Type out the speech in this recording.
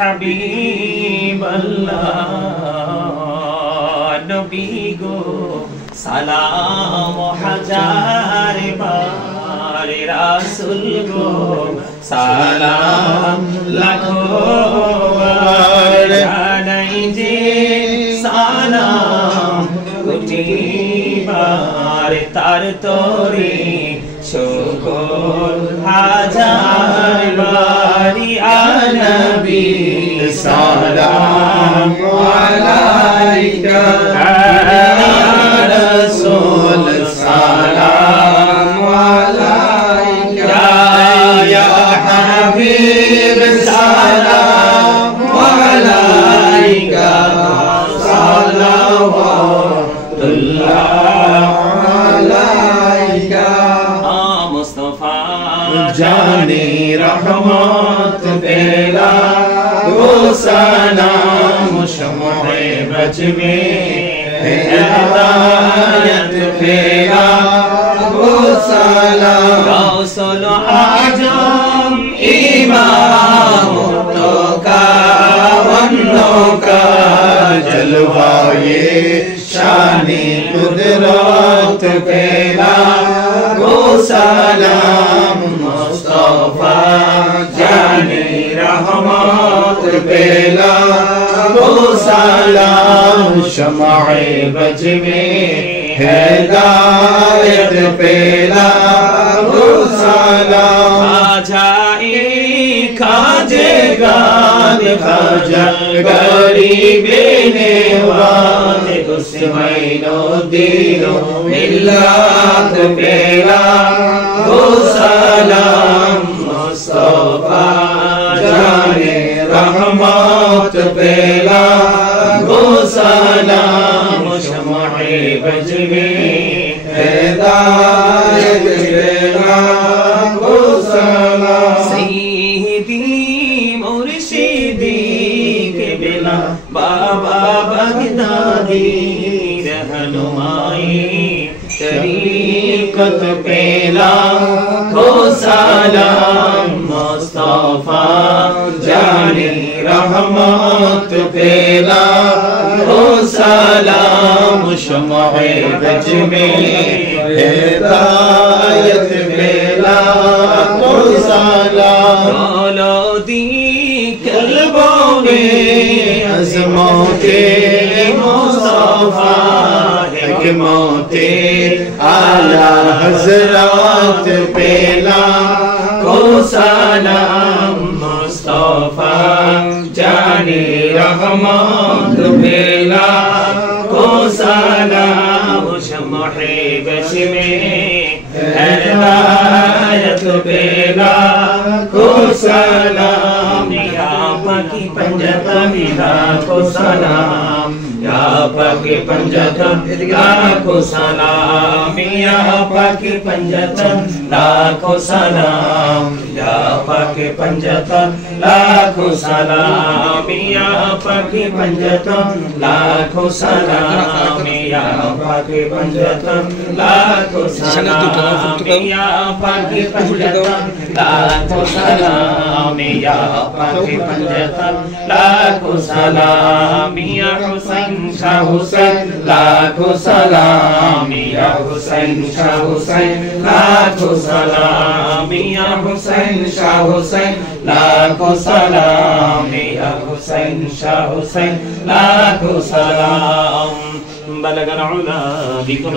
हबीब अल्लाह नबी गो सलाम हजार बार रसूल गो सलाम लाखों बार नहीं जे सलाम कोटि बार तार तोरे शुक्र हजार बार या नबी सलाम अलैका या रसूल सलाम अलैका या हबीब सलाम अलैका सल्लल्लाहु अलैका मुस्तफा जाने रहमत पेला वो सलाम शम्मे बज में हिदायत पेला वो सलाम गौसल आजम इमाम तो का वन्नों का जलवा ये शानी कुदरत पेला वो सलाम मुस्तफा जाने रहमत पेला वो सलाम शम्मे बज में हिदायत पेला वो सलाम आजाए खाजे गान खाजा गरीबे नेवान गुस्मैनो दीनो मिल्लत पेला वो सलाम मुस्तफा जाने रहमत पेला वो सलाम शम्मे बज में हिदायत पेला वो सलाम सैयदी मुर्शिदी के बिना बाबा बगदादी रहनुमाई तरीकत पेला वो सलाम मुस्तफा जाने रहमत पेला वो सलाम शम्मे बज में हिदायत पेला वो सलाम औलादी कल्बों में अज़मते मुस्तफा हिकमते आला हज़रत पेला को सलाम मुस्तफा जाने रहमत पेला को सलाम शम्मे बज में हिदायत पेला को सलाम या पाकी पंजतन लाखो सलाम या पाकी पंजतन लाखो सलाम या पाकी पंजतन लाखो सलाम या पाकी पंजतन लाखो सलाम या पाकी पंजतन लाखो सलाम या पाकी पंजतन लाखो सलाम या पाकी पंजतन लाखो सलाम या पाकी पंजतन लाखो सलाम या हुसैन शाह हुसैन लाखो सलाम या हुसैन शाह हुसैन लाखो सलाम या हुसैन शाह हुसैन लाखो सलाम या हुसैन शाह हुसैन लाखो सलाम बलगल उला बिकुम